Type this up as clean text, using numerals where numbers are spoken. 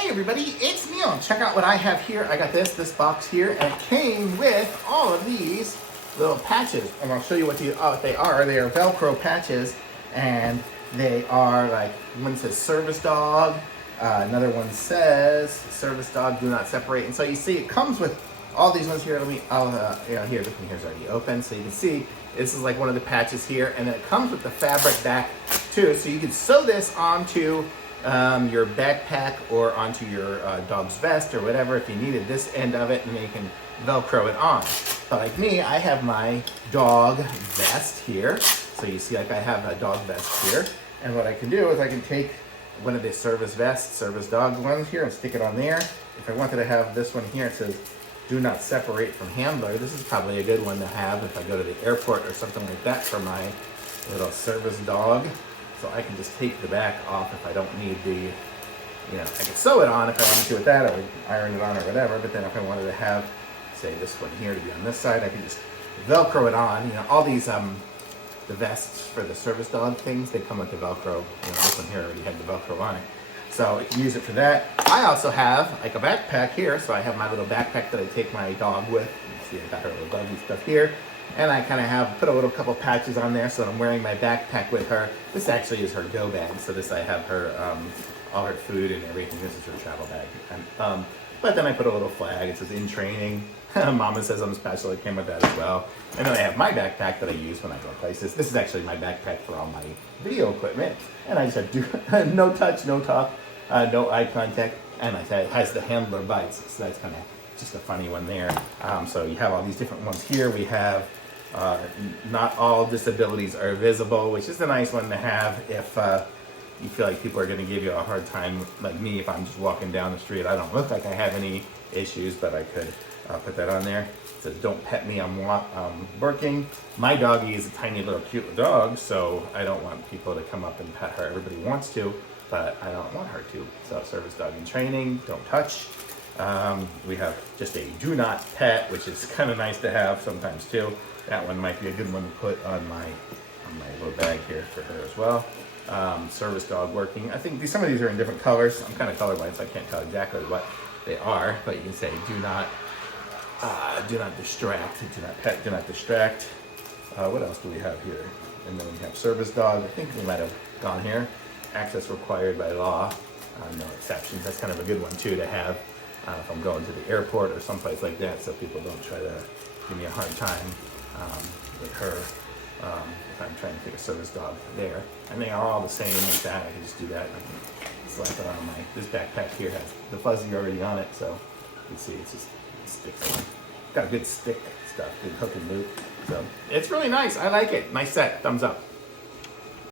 Hey everybody, it's Neil. Check out what I have here. I got this box here, and it came with all of these little patches. And I'll show you what they are. They are Velcro patches, and they are like, one says service dog, another one says service dog, do not separate. And so you see it comes with all these ones here. Let me, here, this one here's already open, so you can see this is like one of the patches here, and then it comes with the fabric back too, so you can sew this onto your backpack or onto your dog's vest or whatever if you needed this end of it, and then you can Velcro it on. But like me, I have my dog vest here, so you see like I have a dog vest here, and what I can do is I can take one of the service dog ones here and stick it on there. If I wanted to have this one here, it says do not separate from handler. This is probably a good one to have if I go to the airport or something like that for my little service dog. So I can just take the back off if I don't need the, I can sew it on if I wanted to with that, or iron it on or whatever, but then if I wanted to have, say, this one here to be on this side, I can just Velcro it on. All these, the vests for the service dog things, they come with the Velcro. This one here already had the Velcro on it. So I can use it for that. I also have like a backpack here, so I have my little backpack that I take my dog with. You see I got her little doggy stuff here. And I kind of have put a little couple patches on there, so I'm wearing my backpack with her. This actually is her go bag, so this I have her, all her food and everything. This is her travel bag. And, but then I put a little flag, it says in training. Mama says I'm special, it came with that as well. And then I have my backpack that I use when I go places. This is actually my backpack for all my video equipment. And I said, no touch, no talk, no eye contact. And I said it has the handler bites, so that's kind of just a funny one there. So you have all these different ones here. We have not all disabilities are visible, which is a nice one to have if you feel like people are going to give you a hard time, like me, if I'm just walking down the street. I don't look like I have any issues, but I could put that on there. It says, don't pet me, I'm working. My doggie is a tiny little cute little dog, so I don't want people to come up and pet her. Everybody wants to, but I don't want her to. So service dog in training, don't touch. We have just a do not pet, which is kind of nice to have sometimes too. That one might be a good one to put on my little bag here for her as well. Service dog working. I think some of these are in different colors. I'm kind of colorblind, so I can't tell exactly what they are, but you can say do not distract, do not pet, do not distract. What else do we have here? And then we have service dog. I think we might have gone here. Access required by law. No exceptions. That's kind of a good one too to have if I'm going to the airport or someplace like that, so people don't try to give me a hard time with her if I'm trying to take a service dog there. And they are all the same like that. I can just do that. I can slap it on this backpack here has the fuzzy already on it, so you can see it's just sticks on. Got a good stick stuff, good hook and loop. So it's really nice. I like it. Nice set. Thumbs up.